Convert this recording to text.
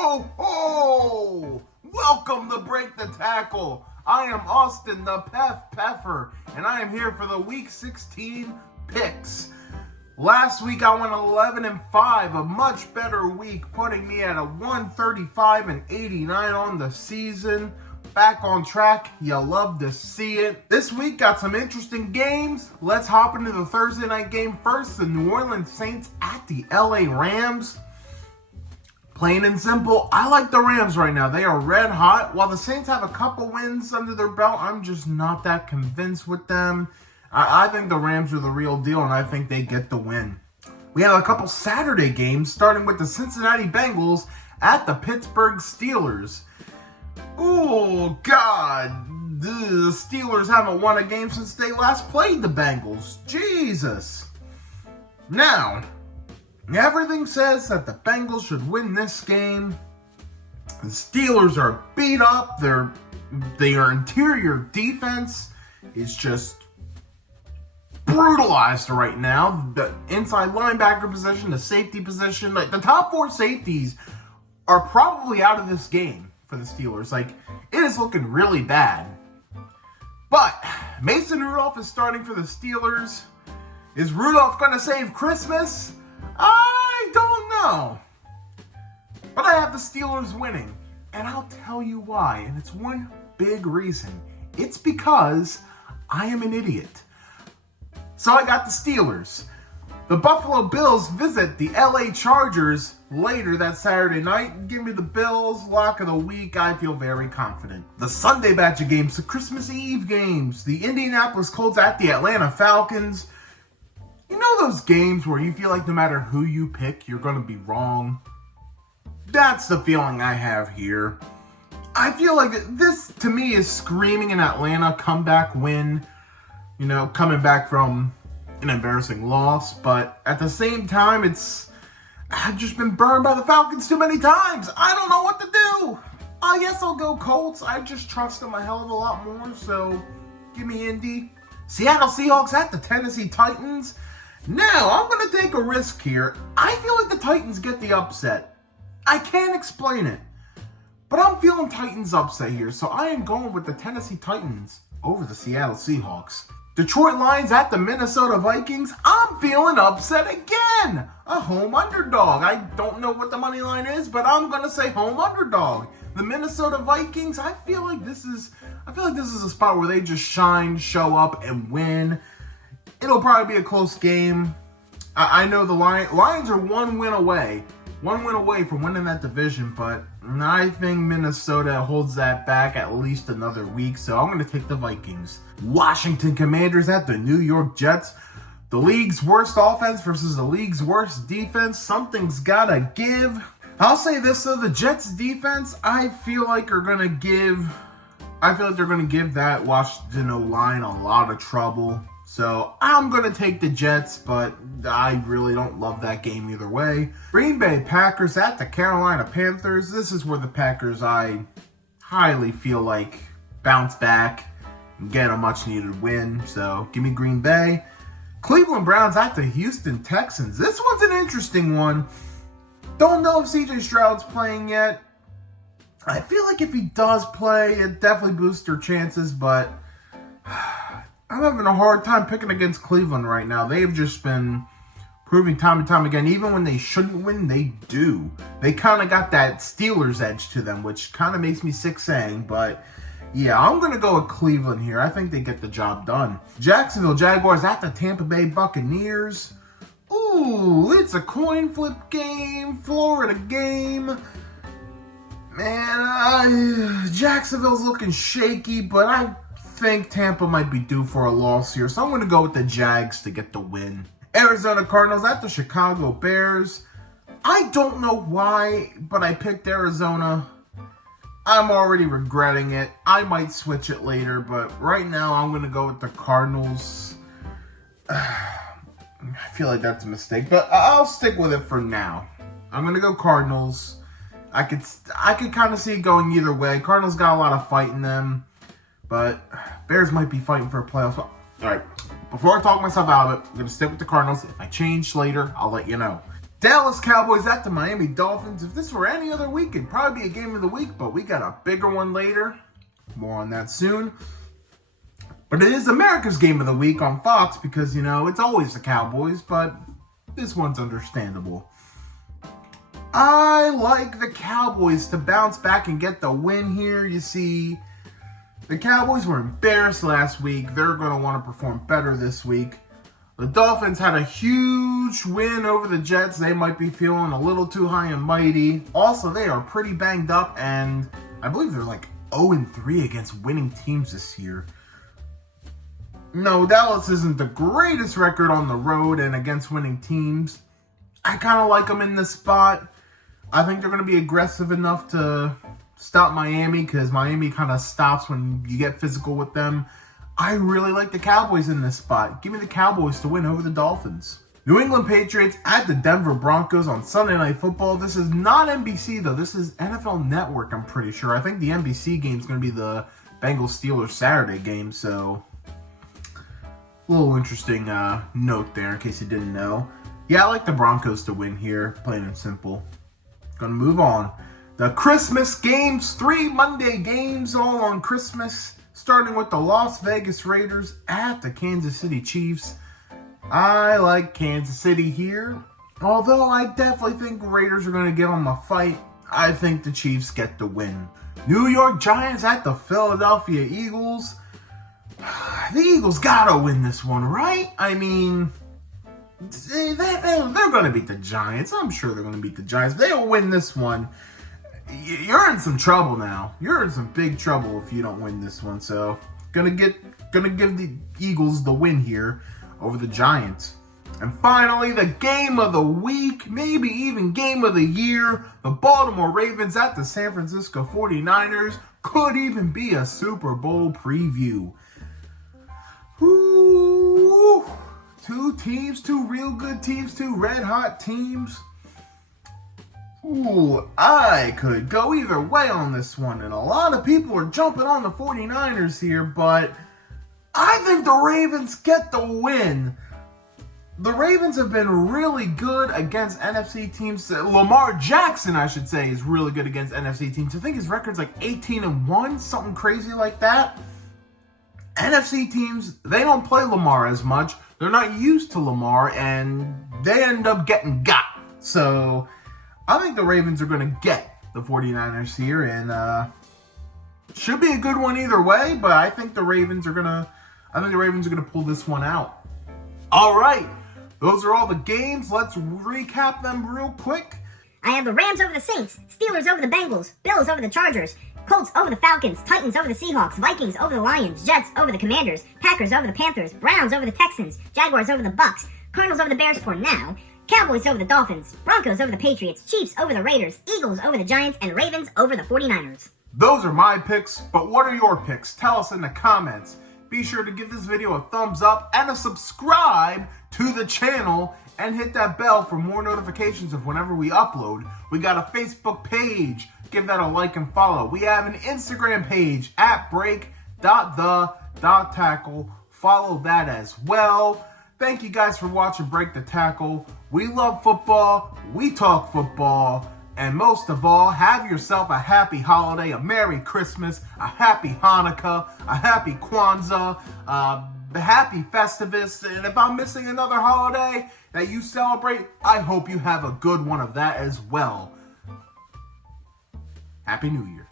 ho, ho! Welcome to Break the Tackle. I am Austin the Peffer, and I am here for the Week 16 picks. Last week I went 11-5, a much better week, putting me at a 135-89 on the season. Back on track, you love to see it. This week got some interesting games. Let's hop into the Thursday night game first. The New Orleans Saints at the LA Rams. Plain and simple, I like the Rams right now. They are red hot. While the Saints have a couple wins under their belt, I'm just not that convinced with them. I think the Rams are the real deal, and I think they get the win. We have a couple Saturday games, starting with the Cincinnati Bengals at the Pittsburgh Steelers. Oh, God. The Steelers haven't won a game since they last played the Bengals. Jesus. Now, everything says that the Bengals should win this game. The Steelers are beat up. Their interior defense is just brutalized right now. The inside linebacker position, the safety position, like the top four safeties are probably out of this game for the Steelers. Like, it is looking really bad. But Mason Rudolph is starting for the Steelers. Is Rudolph going to save Christmas? I don't know. But I have the Steelers winning. And I'll tell you why. And it's one big reason. It's because I am an idiot. So I got the Steelers. The Buffalo Bills visit the LA Chargers later that Saturday night. Give me the Bills, lock of the week. I feel very confident. The Sunday batch of games, the Christmas Eve games. The Indianapolis Colts at the Atlanta Falcons. You know those games where you feel like no matter who you pick, you're going to be wrong? That's the feeling I have here. I feel like this, to me, is screaming an Atlanta comeback win. You know, coming back from an embarrassing loss. But at the same time, I've just been burned by the Falcons too many times. I don't know what to do. I guess I'll go Colts. I just trust them a hell of a lot more. So, give me Indy. Seattle Seahawks at the Tennessee Titans. Now, I'm going to take a risk here. I feel like the Titans get the upset. I can't explain it. But I'm feeling Titans upset here. So, I am going with the Tennessee Titans over the Seattle Seahawks. Detroit Lions at the Minnesota Vikings. I'm feeling upset again. A home underdog. I don't know what the money line is, but I'm going to say home underdog. The Minnesota Vikings, I feel like this is a spot where they just shine, show up, and win. It'll probably be a close game. I know the Lions are one win away from winning that division, but I think Minnesota holds that back at least another week, so I'm going to take the Vikings. Washington Commanders at the New York Jets. The league's worst offense versus the league's worst defense. Something's got to give. I'll say this, though. The Jets' defense, I feel like they're going to give that Washington O-line a lot of trouble. So I'm going to take the Jets, but I really don't love that game either way. Green Bay Packers at the Carolina Panthers. This is where the Packers, I highly feel like, bounce back and get a much-needed win. So give me Green Bay. Cleveland Browns at the Houston Texans. This one's an interesting one. Don't know if CJ Stroud's playing yet. I feel like if he does play, it definitely boosts their chances, but I'm having a hard time picking against Cleveland right now. They've just been proving time and time again, even when they shouldn't win, they do. They kind of got that Steelers edge to them, which kind of makes me sick saying, but yeah, I'm going to go with Cleveland here. I think they get the job done. Jacksonville Jaguars at the Tampa Bay Buccaneers. Ooh, it's a coin flip game, Florida game. Man, Jacksonville's looking shaky, but I think Tampa might be due for a loss here, so I'm going to go with the Jags to get the win. Arizona Cardinals at the Chicago Bears. I don't know why, but I picked Arizona. I'm already regretting it. I might switch it later, but right now I'm going to go with the Cardinals. I feel like that's a mistake, but I'll stick with it for now. I'm going to go Cardinals. I could kind of see it going either way. Cardinals got a lot of fight in them, but Bears might be fighting for a playoff spot. All right, before I talk myself out of it, I'm going to stick with the Cardinals. If I change later, I'll let you know. Dallas Cowboys at the Miami Dolphins. If this were any other week, it'd probably be a game of the week, but we got a bigger one later. More on that soon. But it is America's game of the week on Fox because, it's always the Cowboys, but this one's understandable. I like the Cowboys to bounce back and get the win here. You see, the Cowboys were embarrassed last week. They're going to want to perform better this week. The Dolphins had a huge win over the Jets. They might be feeling a little too high and mighty. Also, they are pretty banged up, and I believe they're like 0-3 against winning teams this year. No, Dallas isn't the greatest record on the road and against winning teams. I kind of like them in this spot. I think they're going to be aggressive enough to stop Miami because Miami kind of stops when you get physical with them. I really like the Cowboys in this spot. Give me the Cowboys to win over the Dolphins. New England Patriots at the Denver Broncos on Sunday Night Football. This is not NBC, though. This is NFL Network, I'm pretty sure. I think the NBC game is going to be the Bengals-Steelers Saturday game, so a little interesting note there in case you didn't know. Yeah, I like the Broncos to win here, plain and simple. Gonna move on. The Christmas games, 3 Monday games all on Christmas, starting with the Las Vegas Raiders at the Kansas City Chiefs. I like Kansas City here, although I definitely think Raiders are going to give them a fight. I think the Chiefs get the win. New York Giants at the Philadelphia Eagles. The Eagles gotta win this one, right? I mean, they're going to beat the Giants. I'm sure they're going to beat the Giants. They'll win this one. You're in some trouble now. You're in some big trouble if you don't win this one. So, gonna give the Eagles the win here over the Giants. And finally, the game of the week, maybe even game of the year, the Baltimore Ravens at the San Francisco 49ers. Could even be a Super Bowl preview. Ooh, 2 teams, 2 real good teams, 2 red hot teams. Ooh, I could go either way on this one, and a lot of people are jumping on the 49ers here, but I think the Ravens get the win. The Ravens have been really good against NFC teams. Lamar Jackson, I should say, is really good against NFC teams. I think his record's like 18-1, something crazy like that. NFC teams, they don't play Lamar as much. They're not used to Lamar, and they end up getting got. So I think the Ravens are going to get the 49ers here, and should be a good one either way, but I think the Ravens are going to pull this one out. All right. Those are all the games. Let's recap them real quick. I have the Rams over the Saints, Steelers over the Bengals, Bills over the Chargers, Colts over the Falcons, Titans over the Seahawks, Vikings over the Lions, Jets over the Commanders, Packers over the Panthers, Browns over the Texans, Jaguars over the Bucks, Cardinals over the Bears for now, Cowboys over the Dolphins, Broncos over the Patriots, Chiefs over the Raiders, Eagles over the Giants, and Ravens over the 49ers. Those are my picks, but what are your picks? Tell us in the comments. Be sure to give this video a thumbs up and a subscribe to the channel and hit that bell for more notifications of whenever we upload. We got a Facebook page. Give that a like and follow. We have an Instagram page at break.the.tackle. Follow that as well. Thank you guys for watching Break the Tackle. We love football. We talk football. And most of all, have yourself a happy holiday, a Merry Christmas, a Happy Hanukkah, a Happy Kwanzaa, a Happy Festivus. And if I'm missing another holiday that you celebrate, I hope you have a good one of that as well. Happy New Year.